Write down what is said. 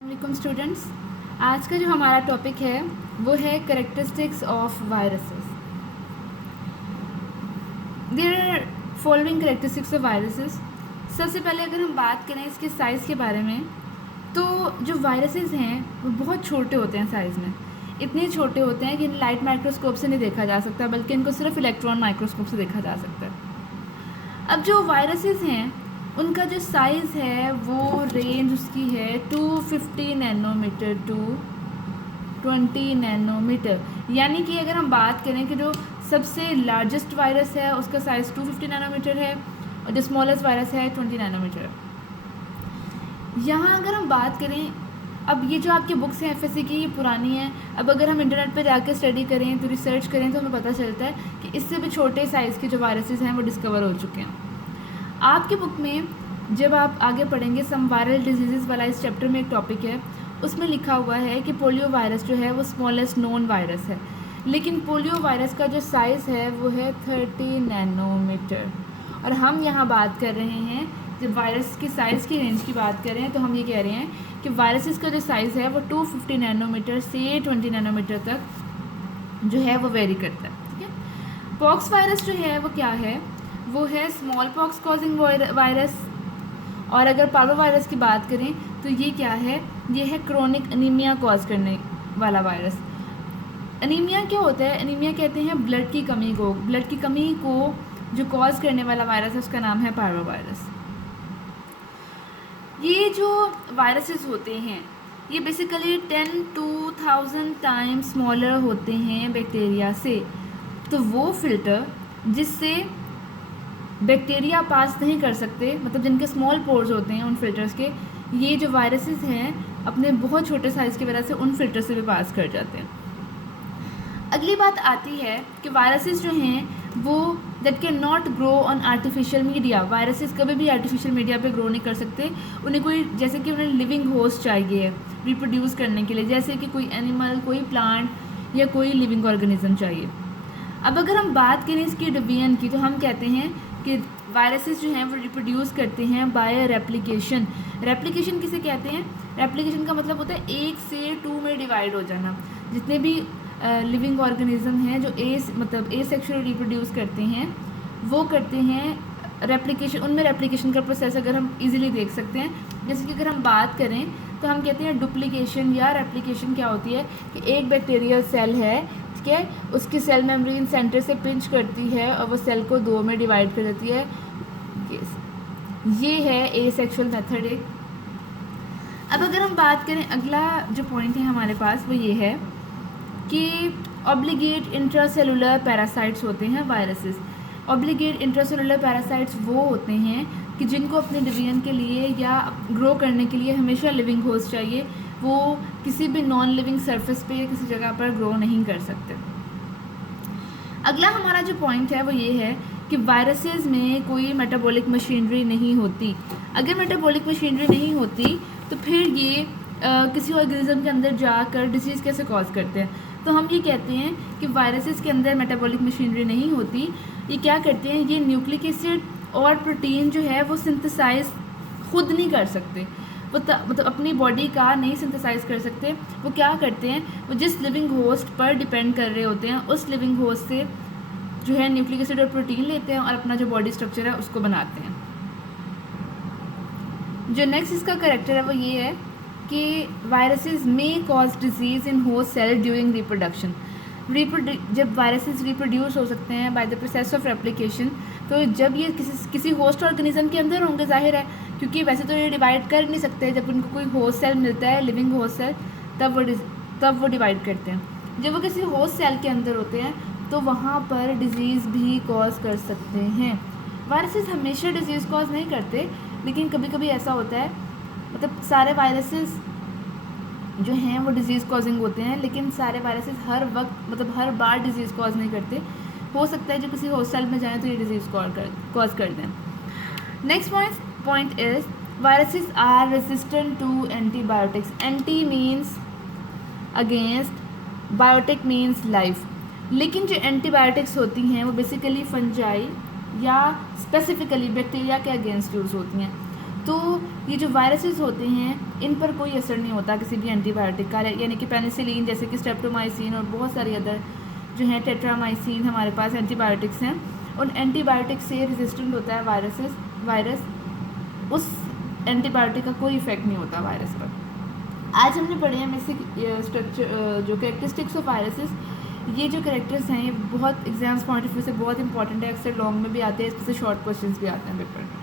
वालेकुम स्टूडेंट्स। आज का जो हमारा टॉपिक है वो है characteristics of viruses. There are following characteristics of viruses. सबसे पहले अगर हम बात करें इसके साइज़ के बारे में, तो जो वायरसेस हैं वो बहुत छोटे होते हैं साइज़ में। इतने छोटे होते हैं कि लाइट माइक्रोस्कोप से नहीं देखा जा सकता, बल्कि इनको सिर्फ इलेक्ट्रॉन माइक्रोस्कोप से देखा जा सकता है। अब जो वायरसेस हैं उनका जो साइज़ है वो रेंज उसकी है 250 नैनोमीटर टू 20 नैनोमीटर। यानी कि अगर हम बात करें कि जो सबसे लार्जेस्ट वायरस है उसका साइज़ 250 नैनोमीटर है और जो स्मॉलेस्ट वायरस है 20 नैनोमीटर है। यहाँ अगर हम बात करें, अब ये जो आपकी बुक्स हैं एफएससी की, ये पुरानी है। अब अगर हम इंटरनेट पर जाकर स्टडी करें तो रिसर्च करें तो हमें पता चलता है कि इससे भी छोटे साइज़ के जो वायरसेस हैं वो डिस्कवर हो चुके हैं। आपकी बुक में जब आप आगे पढ़ेंगे सम वायरल डिजीज़ वाला इस चैप्टर में एक टॉपिक है, उसमें लिखा हुआ है कि पोलियो वायरस जो है वो स्मॉलेस्ट नोन वायरस है, लेकिन पोलियो वायरस का जो साइज़ है वो है 30 नैनोमीटर। और हम यहाँ बात कर रहे हैं, जब वायरस के साइज़ की रेंज की बात कर रहे हैं तो हम ये कह रहे हैं कि वायरसेस का जो साइज़ है वो 250 नैनोमीटर से 20 नैनोमीटर तक जो है वो वेरी करता है। ठीक है। पॉक्स वायरस जो है वो क्या है, वो है स्मॉल पॉक्स कॉजिंग वायरस। और अगर पार्वो वायरस की बात करें तो ये क्या है, ये है क्रोनिक अनीमिया कॉज करने वाला वायरस। अनीमिया क्या होता है? अनीमिया कहते हैं ब्लड की कमी को। ब्लड की कमी को जो कॉज करने वाला वायरस है उसका नाम है पार्वो वायरस। ये जो वायरसेस होते हैं ये बेसिकली 10 to 1000 टाइम्स स्मॉलर होते हैं बैक्टीरिया से। तो वो फिल्टर जिससे बैक्टीरिया पास नहीं कर सकते, मतलब जिनके स्मॉल पोर्स होते हैं उन फिल्टर्स के, ये जो वायरसेस हैं अपने बहुत छोटे साइज़ की वजह से उन फिल्टर से भी पास कर जाते हैं। अगली बात आती है कि वायरसेस जो हैं वो that can not grow on artificial media. Viruses कभी भी आर्टिफिशियल मीडिया पे ग्रो नहीं कर सकते। उन्हें कोई, जैसे कि उन्हें लिविंग होस्ट चाहिए रिप्रोड्यूस करने के लिए, जैसे कि कोई एनिमल, कोई प्लांट या कोई लिविंग ऑर्गेनिज्म चाहिए। अब अगर हम बात करें इसकी डिवीजन की, तो हम कहते हैं कि वायरसेस जो हैं वो रिप्रोड्यूस करते हैं बाय रेप्लिकेशन। रेप्लिकेशन किसे कहते हैं? रेप्लिकेशन का मतलब होता है 1 से 2 में डिवाइड हो जाना। जितने भी लिविंग ऑर्गेनिज्म हैं जो मतलब एसेक्सुअली रिप्रोड्यूस करते हैं वो करते हैं रेप्लिकेशन। उनमें रेप्लिकेशन का प्रोसेस अगर हम इजीली देख सकते हैं, जैसे कि अगर हम बात करें तो हम कहते हैं डुप्लीकेशन या रेप्लिकेशन क्या होती है कि एक बैक्टीरियल सेल है, ठीक है, उसकी सेल मेम्ब्रेन सेंटर से पिंच करती है और वो सेल को 2 में डिवाइड कर देती है। ये है एसेक्सुअल मेथड एक। अब अगर हम बात करें, अगला जो पॉइंट है हमारे पास वो ये है कि ऑब्लिगेट इंट्रासेलुलर पैरासाइट्स होते हैं वायरसेस। ऑब्लिगेट इंट्रासेलुलर पैरासाइट्स वो होते हैं कि जिनको अपने डिवीजन के लिए या ग्रो करने के लिए हमेशा लिविंग होस्ट चाहिए। वो किसी भी नॉन लिविंग सरफेस पे या किसी जगह पर ग्रो नहीं कर सकते। अगला हमारा जो पॉइंट है वो ये है कि वायरसेस में कोई मेटाबॉलिक मशीनरी नहीं होती। अगर मेटाबॉलिक मशीनरी नहीं होती तो फिर ये किसी ऑर्गेनिज्म के अंदर जाकर डिसीज़ कैसे कॉज करते हैं? तो हम ये कहते हैं कि वायरसेस के अंदर मेटाबॉलिक मशीनरी नहीं होती। ये क्या करते हैं, ये न्यूक्लिक एसिड और प्रोटीन जो है वो सिंथेसाइज खुद नहीं कर सकते। वो मतलब अपनी बॉडी का नहीं सिंथेसाइज कर सकते। वो क्या करते हैं, वो जिस लिविंग होस्ट पर डिपेंड कर रहे होते हैं उस लिविंग होस्ट से जो है न्यूक्लिक एसिड और प्रोटीन लेते हैं और अपना जो बॉडी स्ट्रक्चर है उसको बनाते हैं। जो नेक्स्ट इसका कैरेक्टर है वो ये है कि वायरसेस में cause disease in host cell during reproduction. जब वायरसेस रिप्रोड्यूस हो सकते हैं by the process of replication, तो जब ये किसी होस्ट ऑर्गेनिज्म के अंदर होंगे, जाहिर है, क्योंकि वैसे तो ये डिवाइड कर नहीं सकते। जब उनको कोई होस्ट सेल मिलता है, लिविंग होस्ट सेल, तब वो डिवाइड करते हैं। जब वो किसी होस्ट सेल के अंदर होते हैं तो वहाँ पर डिजीज़ भी कॉज कर सकते हैं। वायरसेस हमेशा डिजीज़ कॉज नहीं करते, लेकिन कभी कभी ऐसा होता है, मतलब सारे वायरसेस जो हैं वो डिज़ीज़ कॉजिंग होते हैं, लेकिन सारे वायरसेस हर वक्त, मतलब हर बार डिज़ीज़ कॉज नहीं करते। हो सकता है जो किसी होस्ट सेल में जाएँ तो ये डिज़ीज़ कॉज कर दें। Next point is viruses are resistant to antibiotics. Anti means against, biotic means life. लेकिन जो एंटीबायोटिक्स होती हैं वो बेसिकली फंजाई या स्पेसिफिकली बैक्टीरिया के अगेंस्ट यूज़ होती हैं। तो ये जो वायरसेस होते हैं इन पर कोई असर नहीं होता किसी भी एंटीबायोटिक का, यानी कि पेनिसिलिन जैसे कि स्ट्रेप्टोमाइसिन और बहुत सारी अदर जो हैं टेट्रामाइसिन हमारे पास एंटीबायोटिक्स हैं, उन एंटीबायोटिक से रेजिस्टेंट होता है वायरस, उस एंटीबायोटिक का कोई इफेक्ट नहीं होता वायरस पर। आज हमने पढ़े हैं बेसिक स्ट्रक्चर जो कैरेक्टरिस्टिक्स ऑफ वायरसेस। ये जो कैरेक्टर्स हैं ये बहुत एग्जाम्स पॉइंट ऑफ व्यू से बहुत इंपॉर्टेंट है, अक्सर लॉन्ग में भी आते हैं, इसमें से शॉर्ट क्वेश्चंस भी आते हैं पेपर में।